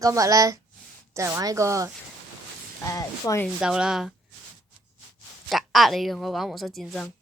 今日咧就係玩呢個方形咒啦，夾呃你嘅我玩皇室戰爭，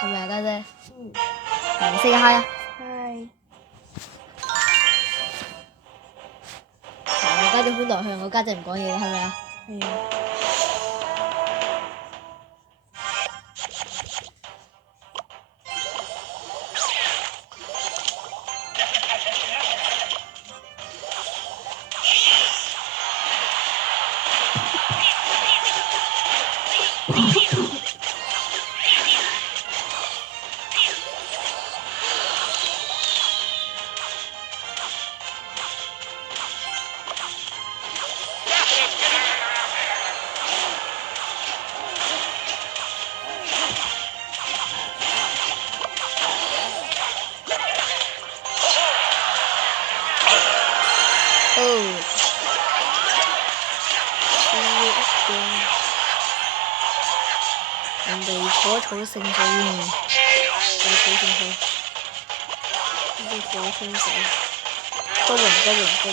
係咪啊家姐？嗯。嚟，say 個 hi 啊！係。我家姐好內向，我家姐唔講嘢嘅，係咪啊？係啊。人哋楚楚勝水喎，楚楚勝水，人哋楚楚勝水，高雲高雲高雲，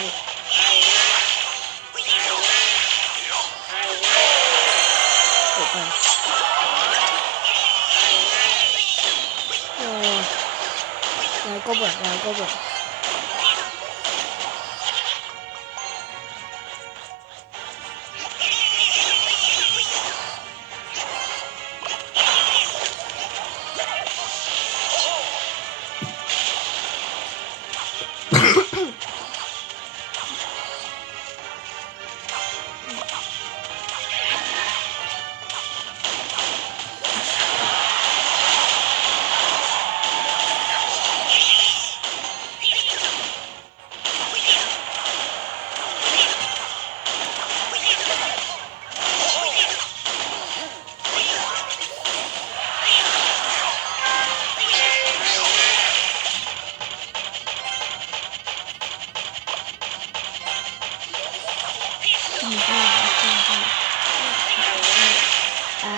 好笨，又係高雲又係高雲。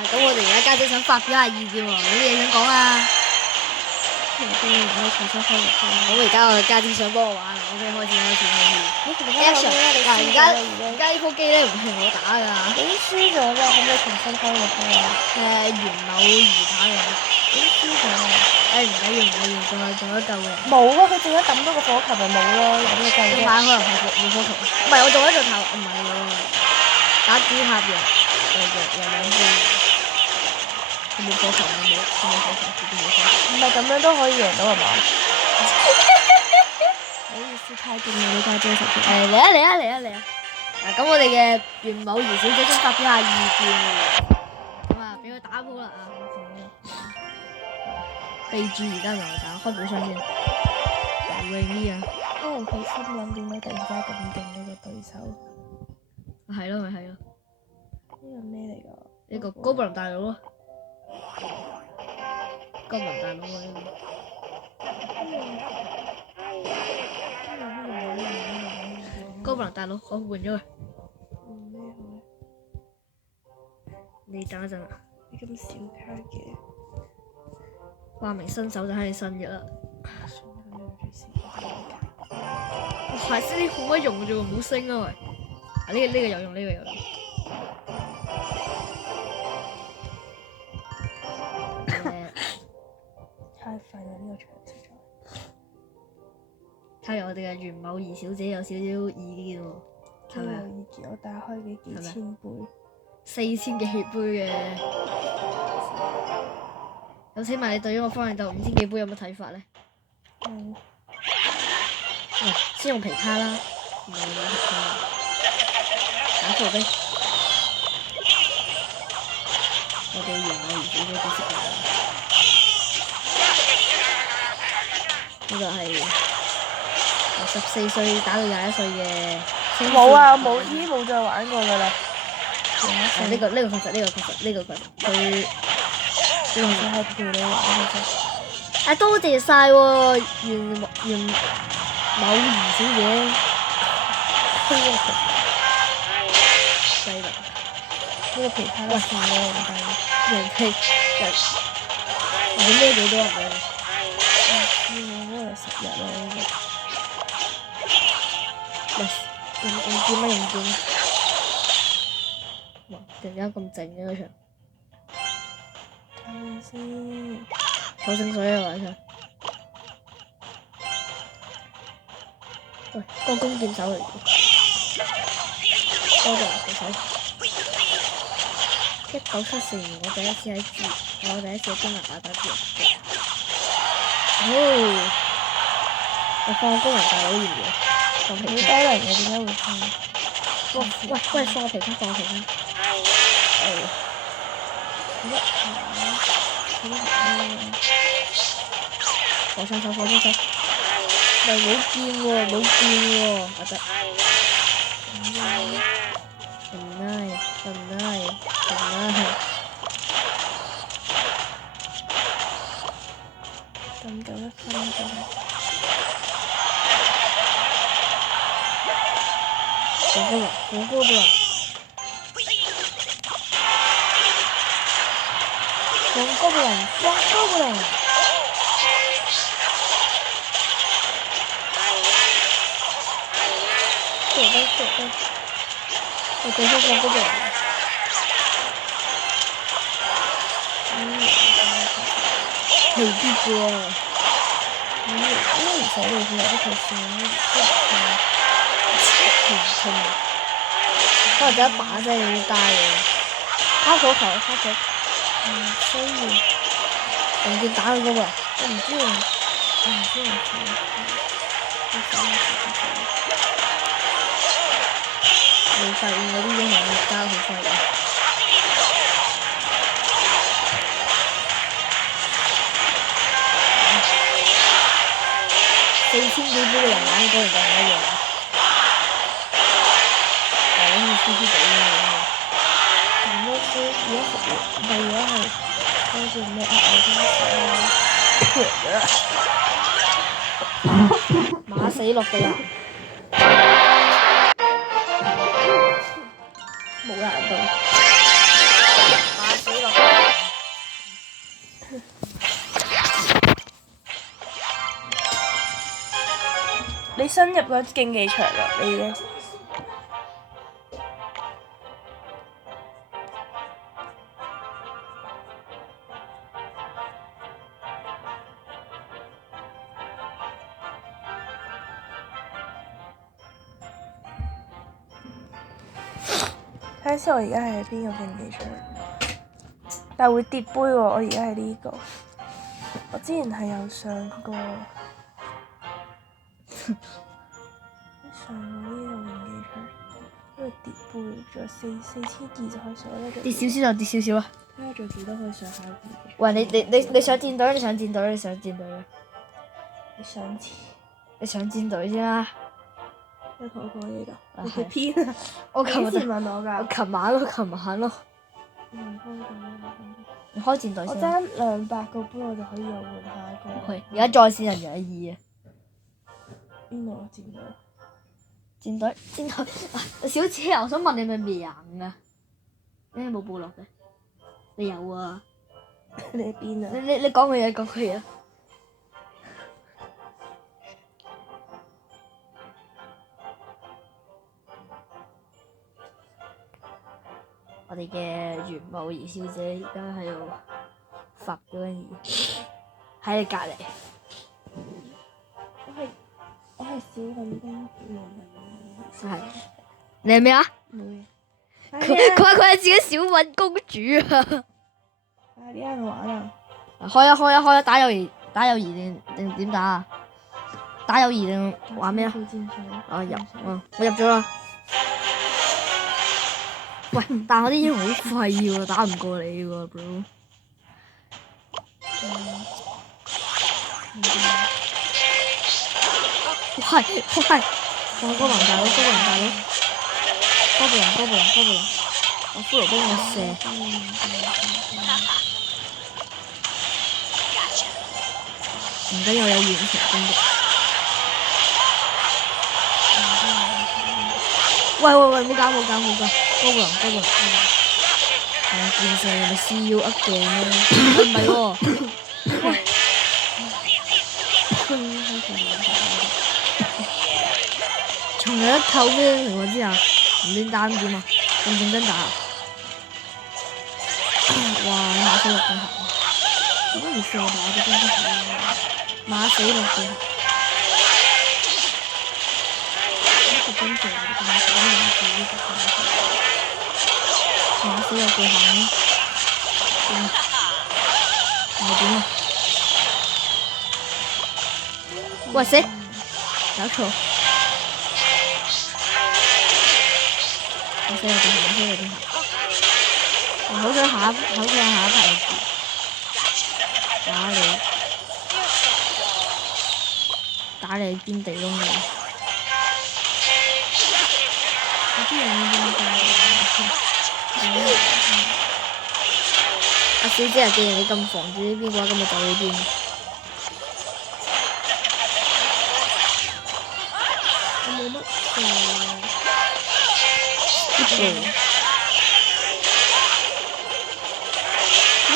咁我哋而家家姐想發表下意見喎，有啲嘢想講啊。我而家我家姐想幫我玩，OK，開始。Action！ 嗱，而家呢鋪機咧唔係我打㗎。已經輸咗啦，可唔可以重新開個鋪啊？袁某兒打嘅。已經輸咗啦。唔緊要，仲有一嚿嘅。冇啊！佢淨係抌多個火球咪冇咯，有咩計啫？可能係冇火球。唔係，我仲喺度頭，唔係喎。打主客嘅，又兩杯。佢冇火球，佢冇火球。唔係咁樣都可以贏到係嘛？唔好意思，太勁啦！你家姐實在。嚟啊！嗱，咁我哋嘅袁某兒小姐想發表下意見喎。咁啊，俾佢打鋪啦啊！備注而家同我打，開本箱先。永呢啊！可能佢心諗點解突然之間咁勁呢個對手？係咯。呢個咩嚟㗎？呢個高布林大佬咯。高布林大佬啊！高布林大佬，我換咗佢。咩好？你等一陣啊！你咁少卡嘅。話明新手就喺你新嘅啦。哇！先啲冇乜用啫喎，唔好升啊喂！呢個有用，呢個有用。太廢啦！呢個場實在。睇嚟我哋嘅袁某兒小姐有少少意見喎，係咪啊？有意見，我打開幾千杯，4000幾杯嘅。有請問你對於我方向就5000幾杯有乜睇法咧？先用皮卡啦，唔係用皮卡。打錯兵。我哋袁某兒小姐都識打。呢個係14歲打到21歲嘅。冇啊！已經冇再玩過㗎啦。呢個確實，佢呢個就係陪你玩嘅啫。多謝晒喎，袁某兒小姐。犀利！呢個皮卡都算咗咁低。人孭幾多啊？我10日啦呢個。用劍啊用劍！哇！突然間咁靜嘅嗰場，睇下先。抽聖水啊晚上。喂，個弓箭手嚟嘅，多謝射手。1974年我第一次喺中環打波。我放工人大佬要唔要？放皮卡。好低能嘅點解會放？喂，放皮卡。火槍手。喂，冇劍喎，我得。唔係。咁就1分鐘。火鍋啦！我對方放嗰個人。未必喎。唔使你見有啲條線，可能就一把聲已經低嘅。拋手球。唔需要。用劍打佢嗰個。我唔知用未發現嗰啲英雄加好快嘅。4000幾杯嘅人玩嗰人就唔一樣。好似輸地咁樣。咁多書而家復活，唔係而家係嗰叫咩馬死落地啊！冇難度。馬死落地。你新入咗競技場啦，你已經。睇下先，我而家係邊個競技場？但係會跌杯喎，我而家係呢個。我之前係有上過。上過呢個競技場，因為跌杯，仲有4200就可以上啦。跌少少就跌少少啊！睇下仲有幾多可以上下個競技場。喂，你上戰隊？你上戰隊？你上戰隊先啦！你同我講嘢㗎？你係編啊！我琴日幾時問我㗎？我琴晚咯。你開戰隊我先。爭200個杯，我就可以又換下一個。係，而家在線人員係2啊。邊度啊？戰隊？戰隊小姐啊，我想問你咪名啊？你有冇部落嘅？你有啊？你喺邊啊？你講佢嘢。我哋嘅袁慕儀小姐而家喺度發緊嘢，喺你隔離。我係小運公主。係。你係咩啊？冇嘢。佢話佢係自己小運公主啊！點解唔玩啊？開啊！打友誼定點打啊？打友誼定玩咩啊？我入咗啦。喂，但我啲英雄好廢喎，打唔過你喎 ，bro。喂，高能大佬，多布林，我骷髏幫我射。唔緊要，有遠程攻擊。喂，冇搞，高布林。變成咪 CU 一鏡咧？唔係喎。同佢一扣咩情況之下唔亂打咁點啊？咁認真打啊？哇！馬死落地下，點解唔射馬嘅真係好馬死落地下，一個真正嘅馬死唔至於特登馬死落地下咩？係點啊？喂死！搞錯！馬死落地下，馬死落地下。我好想下一 part 嚟打你邊地窿嚟？我啲人應該阿小姐啊，既然你咁防住呢邊嘅話，咁咪走呢邊。我冇乜喂，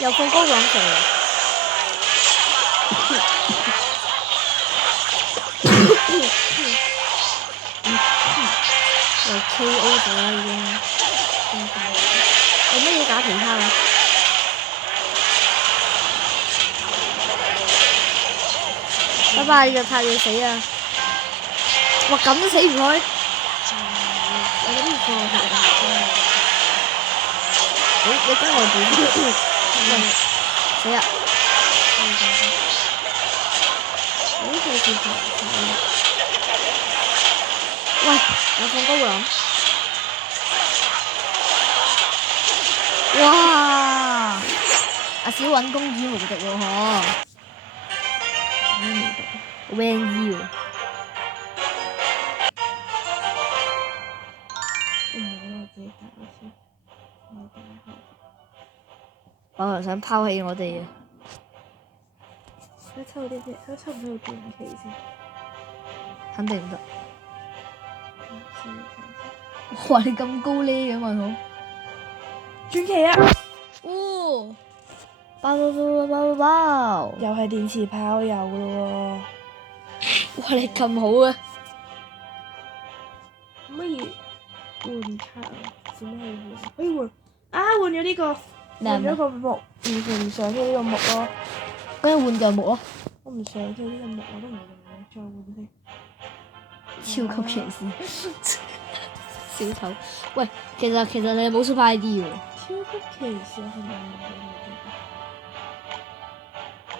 又放高兩射。又 KO 咗啦已經。有乜嘢打其他啊？拜拜，就太要死啊！哇，咁都死唔開。我諗唔錯你跟我點？死啊！好似接球喂，有放高兩。哇！阿小允公主無敵喎嗬！Van U。我又想拋棄我哋啊！睇抽啲咩？睇抽唔抽到斷氣先？肯定唔得。哇！你咁高呢嘅嘛好？轉旗啊！哦！爆！又係電磁炮油咯喎！哇！你咁好啊！可唔可以換卡啊？點樣去換？可以換啊！換咗呢個，換咗個木，唔想嘅呢個木咯。跟住換舊木咯。我唔想嘅呢個木，我都唔用啦，再換先。超級騎士，小丑。喂，其實你冇 Super ID 喎。超級騎士係咪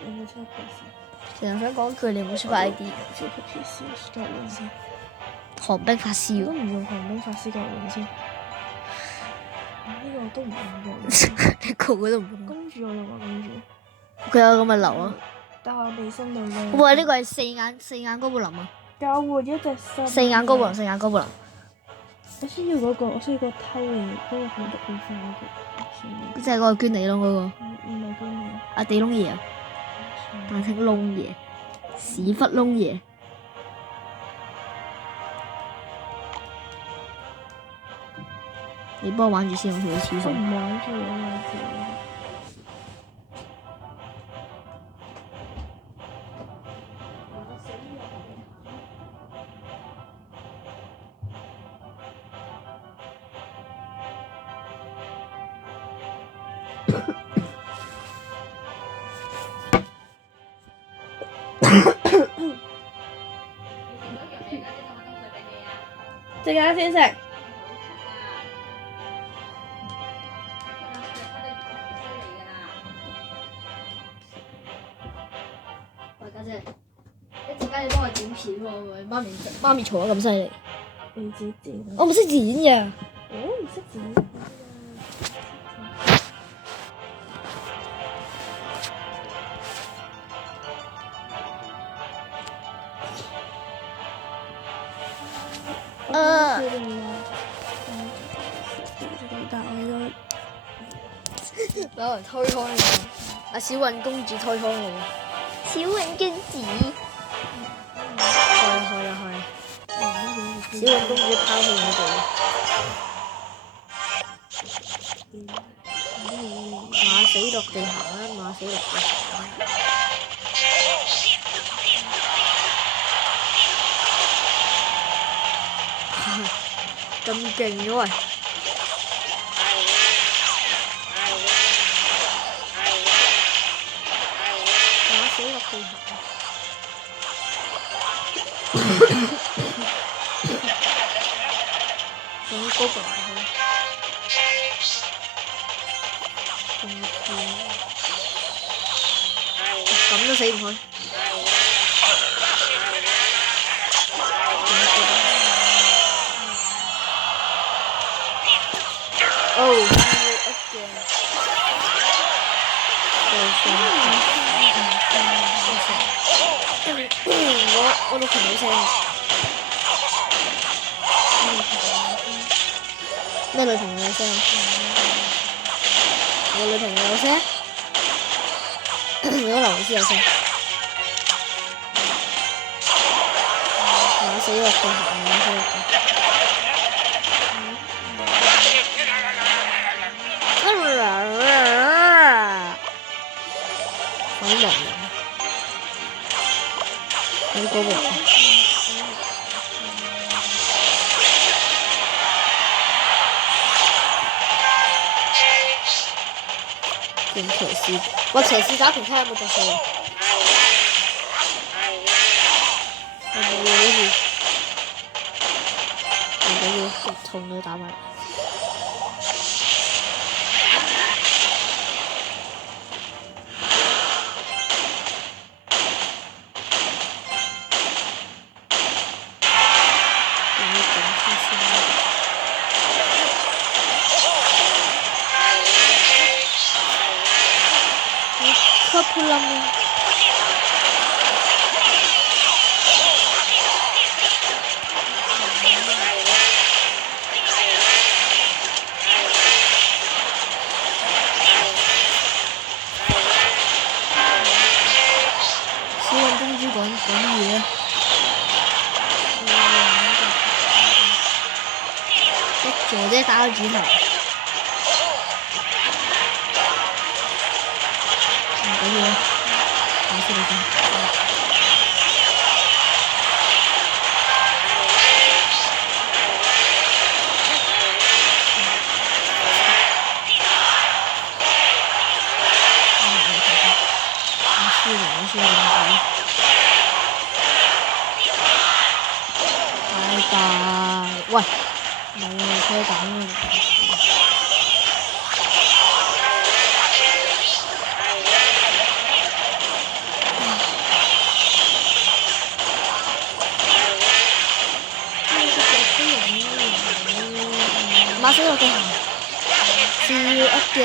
有冇超級騎士？其實想講句你冇 Super ID。超級騎士，再換先。寒冰法師喎。我都唔用寒冰法師嘅換先。呢個我都唔用。你個個都唔用。公主我用啊，公主。佢有咁嘅流啊！但係我未升到啫。喂，呢個係四眼哥布林啊！教換一隻新。四眼哥布林。我需要嗰個，我需要個偷嚟嗰個肯德基翻嗰個。即係嗰個捐地窿嗰個。唔係捐地。阿地窿爺啊！簡稱窿爺，屎忽窿爺。你幫我玩住先，我去廁所。我唔玩住啊！陣間先食。喂，家姐，一陣間你幫我剪片喎，媽咪嘈得咁犀利。你自己剪。我唔識剪嘅。我唔識剪。但我應該有人推開我，阿小允公主推開我。小允公主。開啊！小允公主拋棄我哋。馬死落地行啦！馬死落地行。咁勁嘅喂！打死落地下。咁高過嚟好。咁都死唔去。哦，一嘅。我錄屏冇聲。咩女朋友有聲？我女朋友有聲。我老師有聲。打死我個行，打死我個。好忙啊！好嗰個。點騎士？我騎士打平睇下有冇着數。我冇嘢好似。唔緊要，痛都打埋。扑冧啊！小運公主講嘢。一坐啫，打個主頭。唔緊要，打死你先。拜拜。喂，唔係啊，車蛋啊！馬死我對行，是一嘅。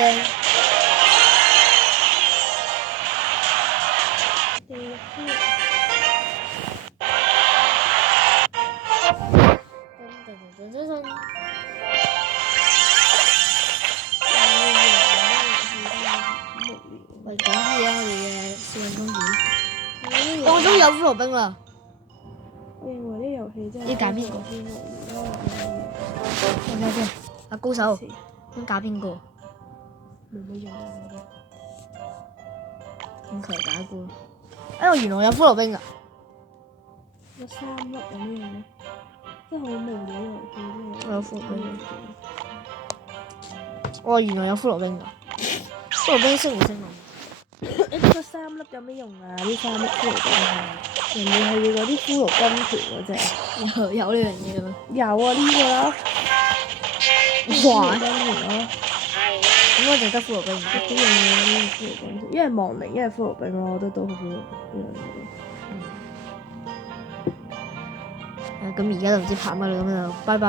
喂，講啲嘢我哋嘅小運公主。我終於有骷髏兵啦！我認為啲遊戲真係你揀邊個？睇下先，阿高手，咁揀邊個？冇乜用啊！咁佢揀個。哎，我原來有骷髏兵啊！有3粒有咩用咧？真係好無聊遊戲真係。我有骷髏兵。我原來有骷髏兵㗎。骷髏兵識唔識我？呢個3粒有咩用啊？呢3粒骷髏兵係人哋係要嗰啲骷髏軍團嗰隻。有呢樣嘢嘅咩？有啊，呢個啦。哇！軍團咯。咁我淨得骷髏兵，好用啊！呢個骷髏軍團，一係亡靈，一係骷髏兵咯，我覺得都好好用呢樣嘢。咁而家就唔知拍乜啦，咁就拜拜。